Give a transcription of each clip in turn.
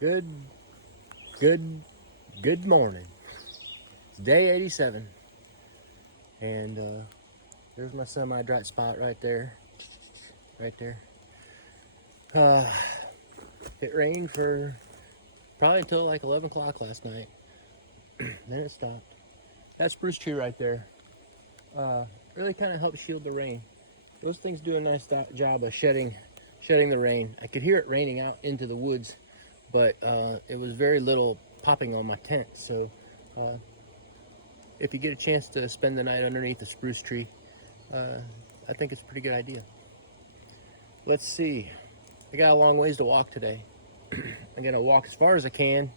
Good, good, good morning. It's day 87, and there's my semi-dry spot right there. Right there. It rained for probably until like 11 o'clock last night. Then it stopped. That spruce tree right there really kind of helps shield the rain. Those things do a nice job of shedding the rain. I could hear it raining out into the woods, but it was very little popping on my tent. So if you get a chance to spend the night underneath a spruce tree, I think it's a pretty good idea. Let's see. I got a long ways to walk today. I'm gonna walk as far as I can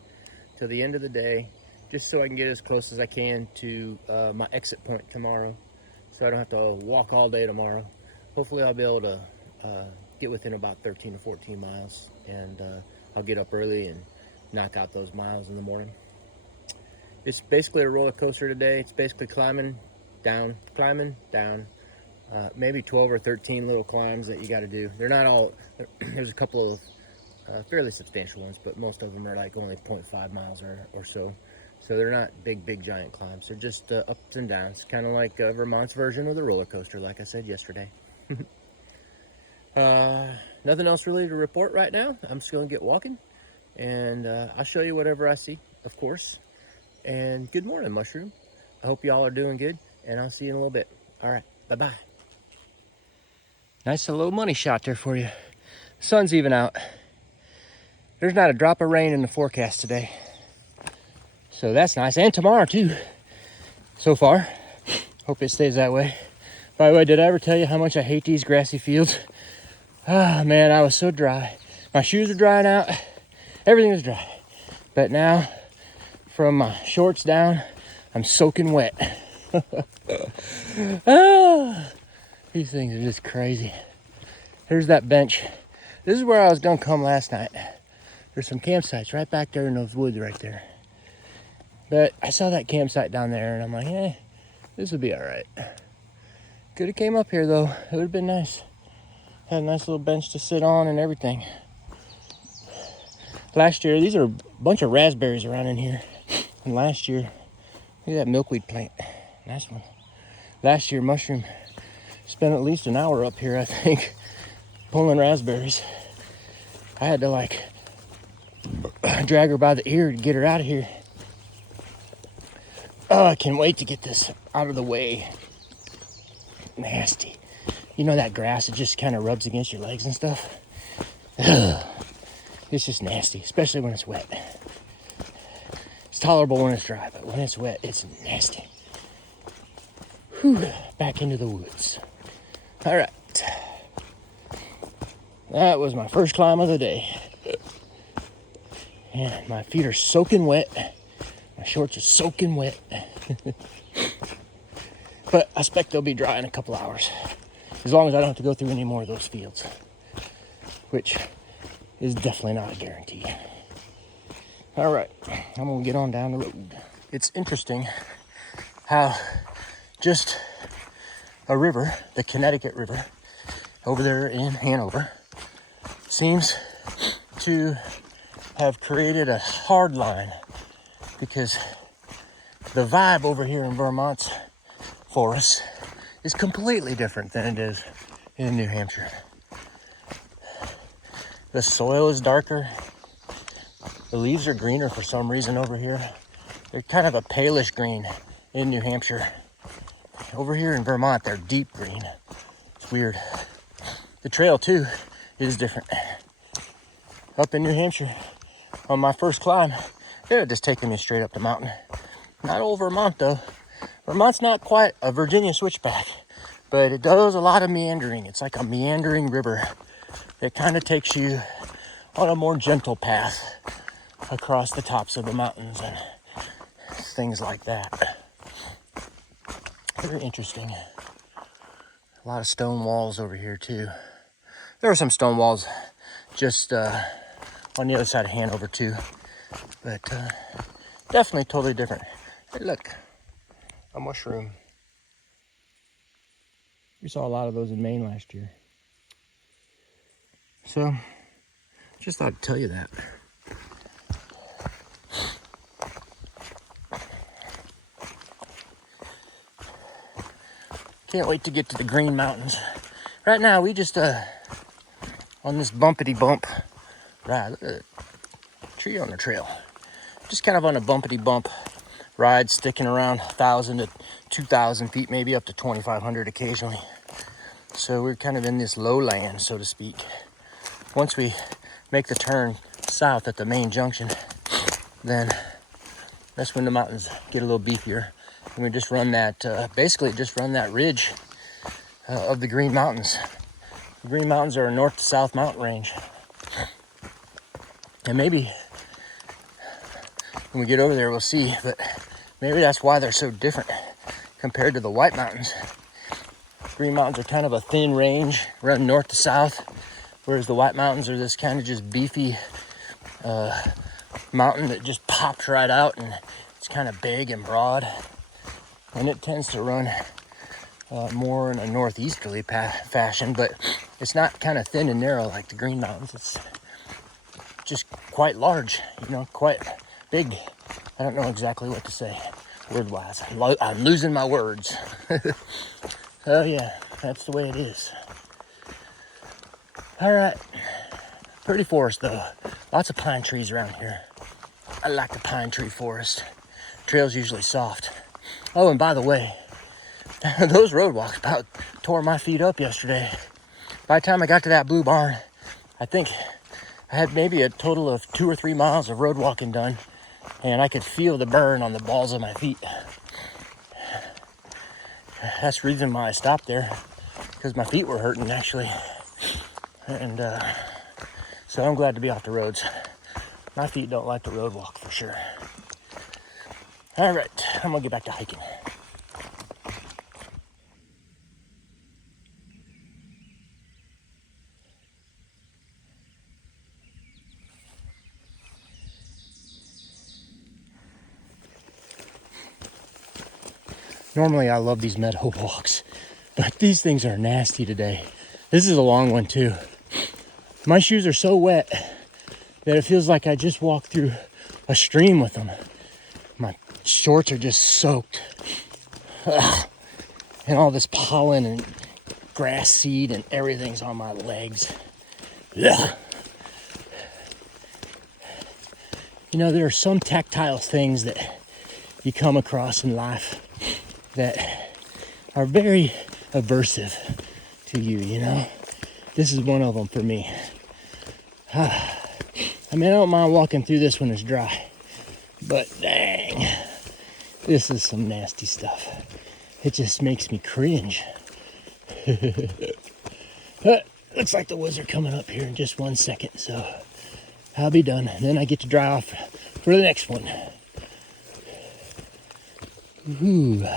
till the end of the day, just so I can get as close as I can to my exit point tomorrow, so I don't have to walk all day tomorrow. Hopefully I'll be able to get within about 13 to 14 miles, and I'll get up early and knock out those miles in the morning. It's basically a roller coaster today. It's basically climbing, down, maybe 12 or 13 little climbs that you got to do. They're not all, there's a couple of fairly substantial ones, but most of them are like only 0.5 miles or so. So they're not big giant climbs. They're just ups and downs, kind of like Vermont's version of the roller coaster, like I said yesterday. Nothing else really to report right now. I'm just going to get walking, and I'll show you whatever I see, of course. And good morning, Mushroom. I hope y'all are doing good, and I'll see you in a little bit. All right, bye-bye. Nice little money shot there for you. Sun's even out. There's not a drop of rain in the forecast today, so that's nice. And tomorrow too, so far. Hope it stays that way. By the way, did I ever tell you how much I hate these grassy fields? Ah, man, I was so dry. My shoes are drying out. Everything was dry. But now, from my shorts down, I'm soaking wet. These things are just crazy. Here's that bench. This is where I was gonna come last night. There's some campsites right back there in those woods right there. But I saw that campsite down there, and I'm like, this would be all right. Could have came up here though. It would have been nice. Had a nice little bench to sit on and everything. Last year, these are a bunch of raspberries around in here. And last year, look at that milkweed plant. Nice one. Last year, Mushroom spent at least an hour up here, I think, pulling raspberries. I had to like drag her by the ear to get her out of here. Oh, I can't wait to get this out of the way. Nasty. You know that grass, it just kind of rubs against your legs and stuff. Ugh. It's just nasty, especially when it's wet. It's tolerable when it's dry, but when it's wet, it's nasty. Whew, back into the woods. All right. That was my first climb of the day. And my feet are soaking wet. My shorts are soaking wet. But I expect they'll be dry in a couple hours, as long as I don't have to go through any more of those fields, which is definitely not a guarantee. All right, I'm gonna get on down the road. It's interesting how just a river, the Connecticut River, over there in Hanover, seems to have created a hard line, because the vibe over here in Vermont's forest is completely different than it is in New Hampshire. The soil is darker. The leaves are greener for some reason over here. They're kind of a palish green in New Hampshire. Over here in Vermont, they're deep green. It's weird. The trail too is different. Up in New Hampshire, on my first climb, it had just taken me straight up the mountain. Not old Vermont though. Vermont's not quite a Virginia switchback, but it does a lot of meandering. It's like a meandering river. It kind of takes you on a more gentle path across the tops of the mountains and things like that. Very interesting. A lot of stone walls over here too. There are some stone walls just on the other side of Hanover too, but definitely totally different. Hey, look, a mushroom. We saw a lot of those in Maine last year. So, just thought I'd tell you that. Can't wait to get to the Green Mountains. Right now, we just on this bumpity bump ride. Look at the tree on the trail. Just kind of on a bumpity bump ride, sticking around 1,000 to 2,000 feet, maybe up to 2,500 occasionally. So we're kind of in this lowland, so to speak. Once we make the turn south at the main junction, then that's when the mountains get a little beefier. And we just run that, basically just run that ridge of the Green Mountains. The Green Mountains are a north to south mountain range. And maybe when we get over there, we'll see, but maybe that's why they're so different compared to the White Mountains. Green Mountains are kind of a thin range, run north to south, whereas the White Mountains are this kind of just beefy mountain that just pops right out, and it's kind of big and broad. And it tends to run more in a northeasterly fashion, but it's not kind of thin and narrow like the Green Mountains. It's just quite large, you know, quite big. I don't know exactly what to say word-wise. I'm losing my words. Oh yeah, that's the way it is. All right, pretty forest though. Lots of pine trees around here. I like the pine tree forest. Trail's usually soft. Oh, and by the way, those road walks about tore my feet up yesterday. By the time I got to that blue barn, I think I had maybe a total of 2 or 3 miles of road walking done, and I could feel the burn on the balls of my feet. That's the reason why I stopped there, because my feet were hurting actually. And so I'm glad to be off the roads. My feet don't like the road walk for sure. All right, I'm gonna get back to hiking. Normally I love these meadow walks, but these things are nasty today. This is a long one too. My shoes are so wet that it feels like I just walked through a stream with them. My shorts are just soaked. Ugh. And all this pollen and grass seed and everything's on my legs. Ugh. You know, there are some tactile things that you come across in life that are very aversive to you, you know? This is one of them for me. I mean, I don't mind walking through this when it's dry, but dang, this is some nasty stuff. It just makes me cringe. But looks like the woods are coming up here in just 1 second, so I'll be done. Then I get to dry off for the next one. Ooh.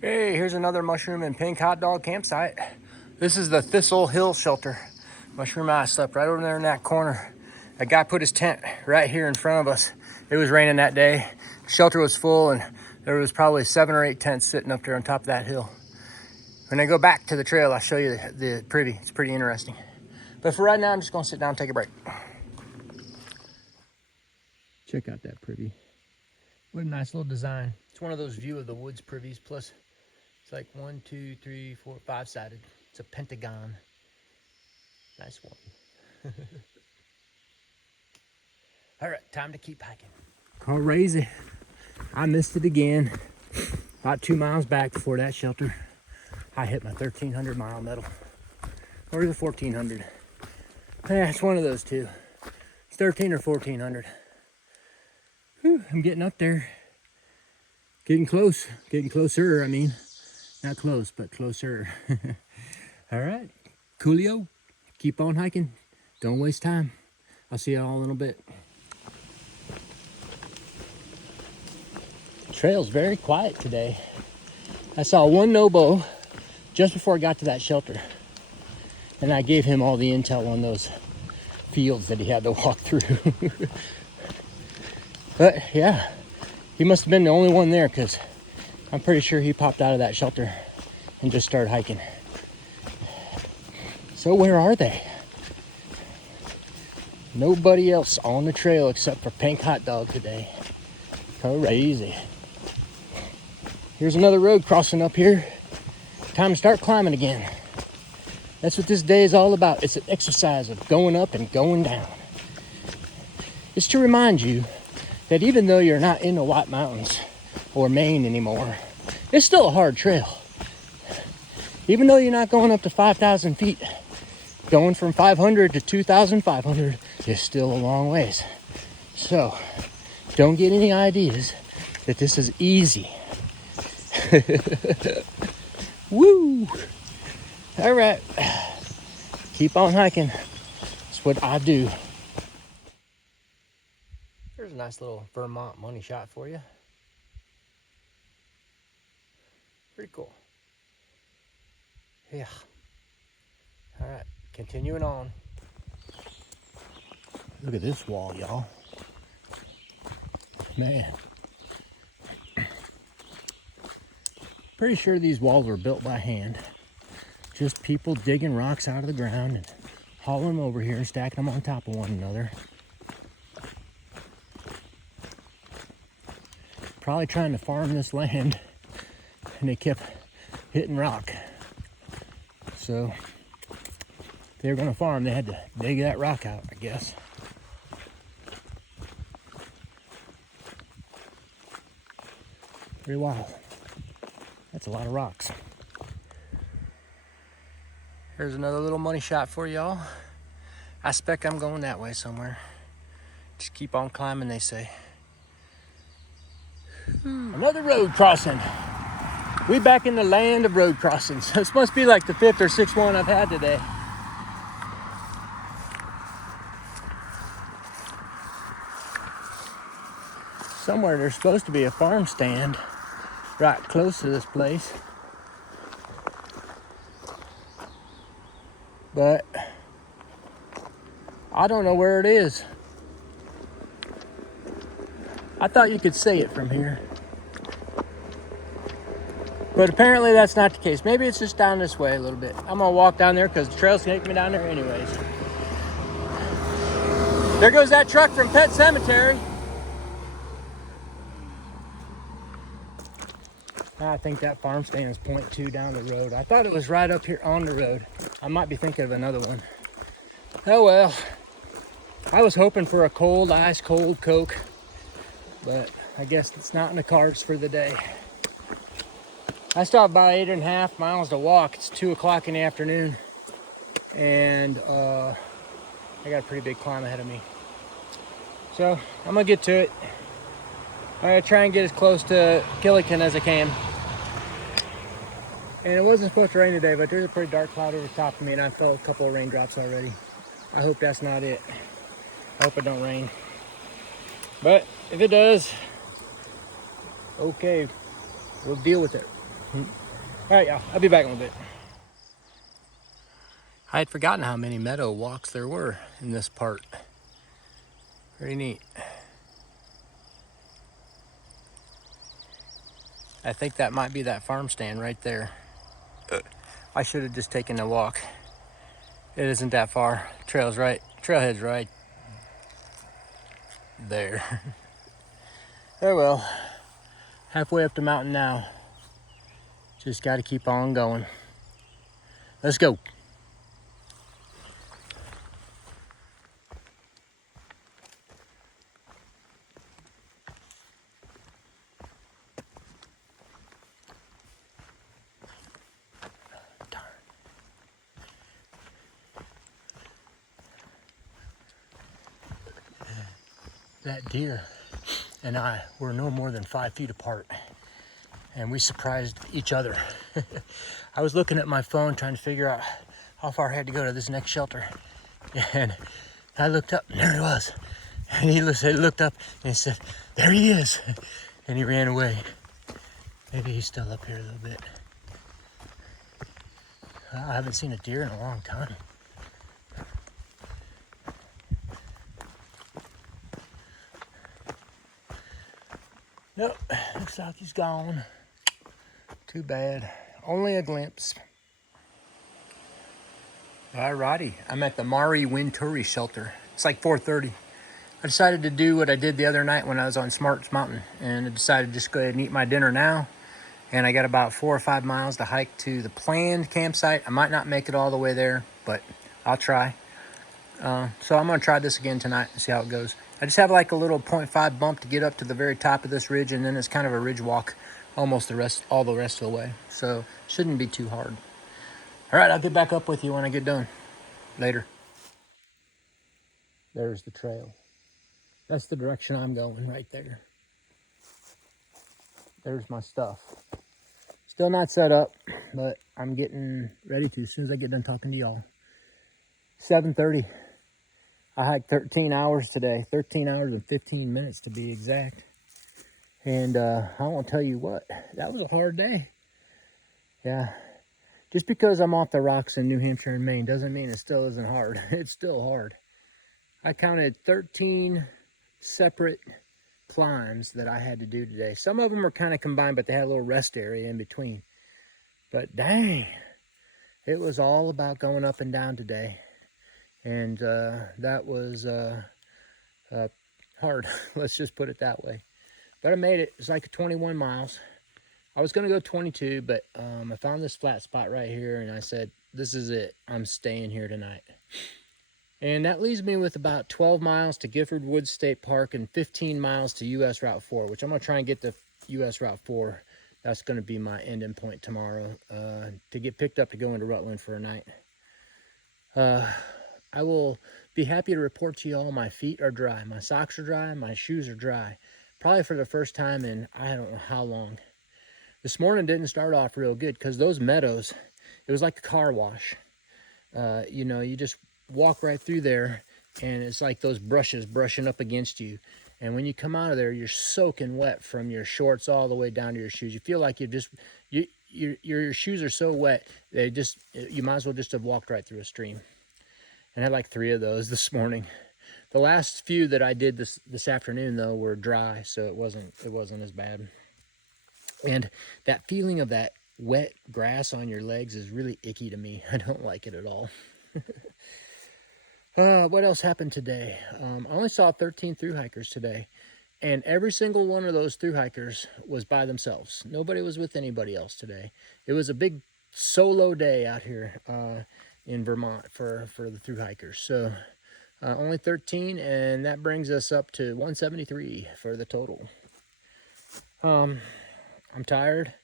Hey, here's another mushroom and pink hot dog campsite. This is the Thistle Hill shelter. Mushroom I slept right over there in that corner. A guy put his tent right here in front of us. It was raining that day. The shelter was full and there was probably 7 or 8 tents sitting up there on top of that hill. When I go back to the trail, I'll show you the privy. It's pretty interesting. But for right now, I'm just gonna sit down and take a break. Check out that privy. What a nice little design. It's one of those view of the woods privies, plus it's like 1, 2, 3, 4, 5-sided. It's a pentagon. Nice one. All right, time to keep hiking. Crazy. I missed it again. About 2 miles back before that shelter, I hit my 1,300 mile medal. Or the 1,400. Yeah, it's one of those two. It's 1,300 or 1,400. Whew, I'm getting up there. Getting close. Getting closer, I mean. Not close, but closer. All right. Coolio. Keep on hiking. Don't waste time. I'll see you all in a little bit. The trail's very quiet today. I saw one Nobo just before I got to that shelter. And I gave him all the intel on those fields that he had to walk through. But yeah, he must have been the only one there, because I'm pretty sure he popped out of that shelter and just started hiking. So where are they? Nobody else on the trail except for Pink Hot Dog today. Crazy. Here's another road crossing up here. Time to start climbing again. That's what this day is all about. It's an exercise of going up and going down. It's to remind you that even though you're not in the White Mountains or Maine anymore, it's still a hard trail. Even though you're not going up to 5,000 feet, going from 500 to 2,500 is still a long ways. So don't get any ideas that this is easy. Woo! All right, keep on hiking. That's what I do. There's a nice little Vermont money shot for you. Pretty cool. Yeah. All right, continuing on. Look at this wall, y'all. Man. Pretty sure these walls were built by hand. Just people digging rocks out of the ground and hauling them over here and stacking them on top of one another. Probably trying to farm this land, and they kept hitting rock. So if they were going to farm, they had to dig that rock out, I guess. Pretty wild. That's a lot of rocks. Here's another little money shot for y'all. I expect I'm going that way somewhere. Just keep on climbing, they say. Another road crossing. We back in the land of road crossings. This must be like the 5th or 6th one I've had today. Somewhere there's supposed to be a farm stand right close to this place. But I don't know where it is. I thought you could see it from here. But apparently that's not the case. Maybe it's just down this way a little bit. I'm gonna walk down there because the trail's gonna take me down there anyways. There goes that truck from Pet Cemetery. I think that farm stand is 0.2 down the road. I thought it was right up here on the road. I might be thinking of another one. Oh well. I was hoping for a cold, ice cold Coke, but I guess it's not in the cards for the day. I still have about 8.5 miles to walk. It's 2 o'clock in the afternoon, and I got a pretty big climb ahead of me. So I'm gonna get to it. I'm gonna try and get as close to Killican as I can. And it wasn't supposed to rain today, but there's a pretty dark cloud over the top of me, and I felt a couple of raindrops already. I hope that's not it. I hope it don't rain. But if it does, okay, we'll deal with it. All right, y'all, I'll be back in a bit. I had forgotten how many meadow walks there were in this part. Very neat. I think that might be that farm stand right there. I should have just taken a walk. It isn't that far. Trailhead's right there. Oh well, halfway up the mountain now. Just got to keep on going. Let's go. That deer and I were no more than 5 feet apart, and we surprised each other. I was looking at my phone trying to figure out how far I had to go to this next shelter, and I looked up and there he was, and he looked up and he said, there he is, and he ran away. Maybe he's still up here a little bit. I haven't seen a deer in a long time. Nope, looks like he's gone. Too bad. Only a glimpse. Alrighty, I'm at the Mari Winturi shelter. It's like 4:30. I decided to do what I did the other night when I was on Smarts Mountain, and I decided to just go ahead and eat my dinner now. And I got about 4 or 5 miles to hike to the planned campsite. I might not make it all the way there, but I'll try. So I'm gonna try this again tonight and see how it goes. I just have like a little 0.5 bump to get up to the very top of this ridge, and then it's kind of a ridge walk almost all the rest of the way. So shouldn't be too hard. All right, I'll get back up with you when I get done. Later. There's the trail. That's the direction I'm going right there. There's my stuff. Still not set up, but I'm getting ready to as soon as I get done talking to y'all. 7:30. I hiked 13 hours today. 13 hours and 15 minutes to be exact. And I won't tell you what, that was a hard day. Yeah. Just because I'm off the rocks in New Hampshire and Maine doesn't mean it still isn't hard. It's still hard. I counted 13 separate climbs that I had to do today. Some of them were kind of combined, but they had a little rest area in between. But dang, it was all about going up and down today. And that was hard. Let's just put it that way. But I made it. It's like 21 miles. I was going to go 22, but I found this flat spot right here, and I said, this is it. I'm staying here tonight. And that leaves me with about 12 miles to Gifford Woods State Park and 15 miles to US Route 4, which I'm going to try and get to US Route 4. That's going to be my ending point tomorrow to get picked up to go into Rutland for a night. I will be happy to report to you all my feet are dry. My socks are dry. My shoes are dry. Probably for the first time in I don't know how long. This morning didn't start off real good because those meadows, it was like a car wash. You know, you just walk right through there and it's like those brushes brushing up against you. And when you come out of there, you're soaking wet from your shorts all the way down to your shoes. You feel like your shoes are so wet, you might as well just have walked right through a stream. And I had like 3 of those this morning. The last few that I did this afternoon though were dry, so it wasn't as bad. And that feeling of that wet grass on your legs is really icky to me. I don't like it at all. What else happened today? I only saw 13 thru hikers today, and every single one of those thru hikers was by themselves. Nobody was with anybody else today. It was a big solo day out here in Vermont for the thru hikers. So only 13, and that brings us up to 173 for the total. I'm tired.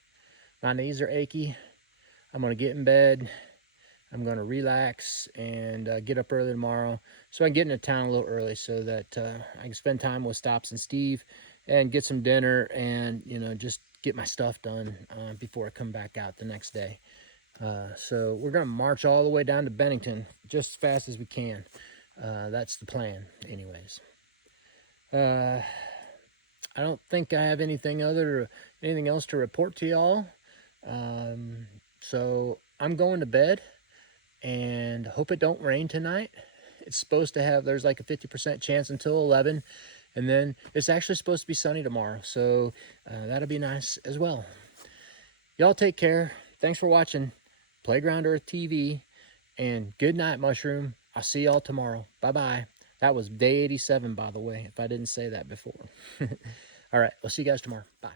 My knees are achy. I'm going to get in bed. I'm going to relax and get up early tomorrow so I can get into town a little early so that I can spend time with Stops and Steve and get some dinner and, you know, just get my stuff done before I come back out the next day. So we're going to march all the way down to Bennington just as fast as we can. That's the plan anyways. I don't think I have anything else to report to y'all. So I'm going to bed and hope it don't rain tonight. It's supposed to have, there's like a 50% chance until 11. And then it's actually supposed to be sunny tomorrow. So that'll be nice as well. Y'all take care. Thanks for watching Playground Earth TV. And good night, Mushroom. I'll see y'all tomorrow. Bye-bye. That was day 87, by the way, if I didn't say that before. All right, we'll see you guys tomorrow. Bye.